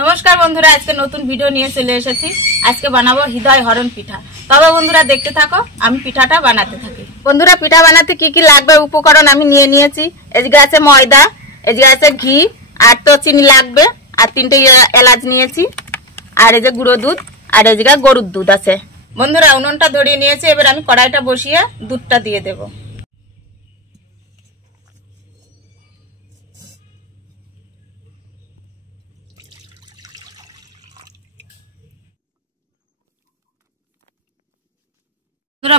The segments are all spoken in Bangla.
নমস্কার বন্ধুরা, আজকে নতুন ভিডিও নিয়ে চলে এসেছি। আজকে বানাবো হৃদয় হরণ পিঠা। তবে বন্ধুরা দেখতে থাকো, আমি পিঠাটা বানাতে থাকি। বন্ধুরা, পিঠা বানাতে কি কি লাগবে উপকরণ আমি নিয়ে নিয়েছি। এদিকে আছে ময়দা, এদিকে আছে ঘি, আর তো চিনি লাগবে, আর 3টে এলাচ নিয়েছি, আর এই যে গুঁড়ো দুধ, আর এদিকে গরুর দুধ আছে। বন্ধুরা, উনুনটা ধরিয়ে নিয়েছি। এবার আমি কড়াইটা বসিয়ে দুধটা দিয়ে দেবো।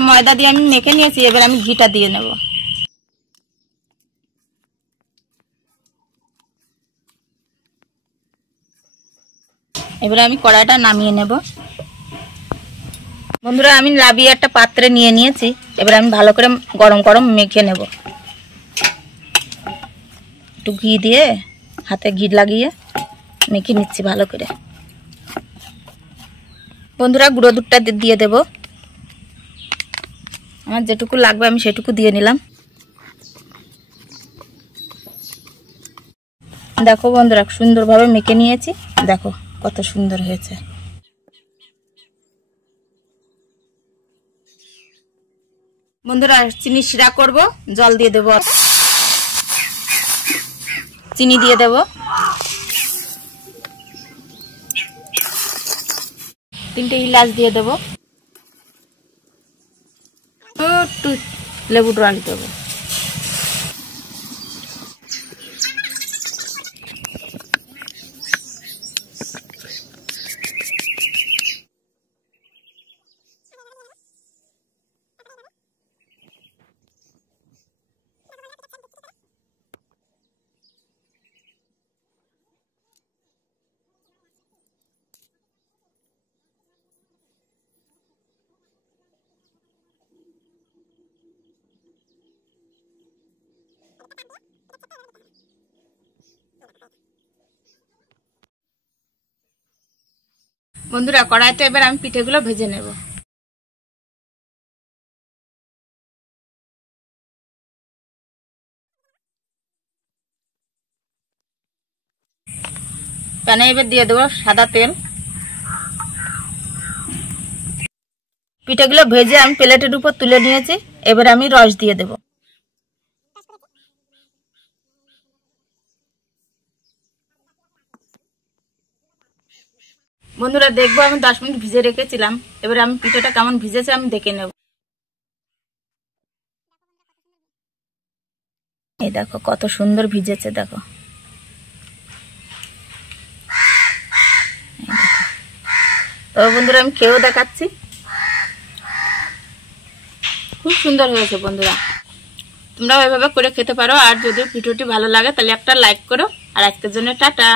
ময়দা দিয়ে আমি মেখে নিয়েছি, এবার আমি ঘিটা দিয়ে নেব। এবারে আমি কড়াইটা নামিয়ে নেব। বন্ধুরা, আমি লাবিয়ে একটা পাত্রে নিয়ে নিয়েছি। এবার আমি ভালো করে গরম গরম মেখে নেব। একটু ঘি দিয়ে হাতে ঘি লাগিয়ে মেখে নিচ্ছি ভালো করে। বন্ধুরা, গুঁড়ো দুধটা দিয়ে দেব। আমার যেটুকু লাগবে আমি সেটুকু দিয়ে নিলাম। দেখো বন্ধুরা, সুন্দরভাবে মেখে নিয়েছি। দেখো কত সুন্দর হয়েছে। বন্ধুরা, চিনি শিরা করব, জল দিয়ে দেব, চিনি দিয়ে দেব, 3টে ইলাচ দিয়ে দেব, একটু লেবুর রস দেবো। বন্ধুরা, কড়াইতে এবার আমি পিঠেগুলো ভেজে নেব। প্যানে এবার দিয়ে দেবো সাদা তেল। পিঠেগুলো ভেজে আমি প্লেটের উপর তুলে নিয়েছি। এবার আমি রস দিয়ে দেব। বন্ধুরা, দেখবো আমি 10 মিনিট ভিজে রেখেছিলাম। এবার আমি পিঠেটা কেমন ভিজেছে আমি দেখে নেব। এই দেখো কত সুন্দর ভিজেছে। দেখো তবে বন্ধুরা, আমি খেয়েও দেখাচ্ছি। খুব সুন্দর হয়েছে বন্ধুরা, তোমরাও এভাবে করে খেতে পারো। আর যদি ভিডিওটি ভালো লাগে তাহলে একটা লাইক করো। আর আজকের জন্য টাটা।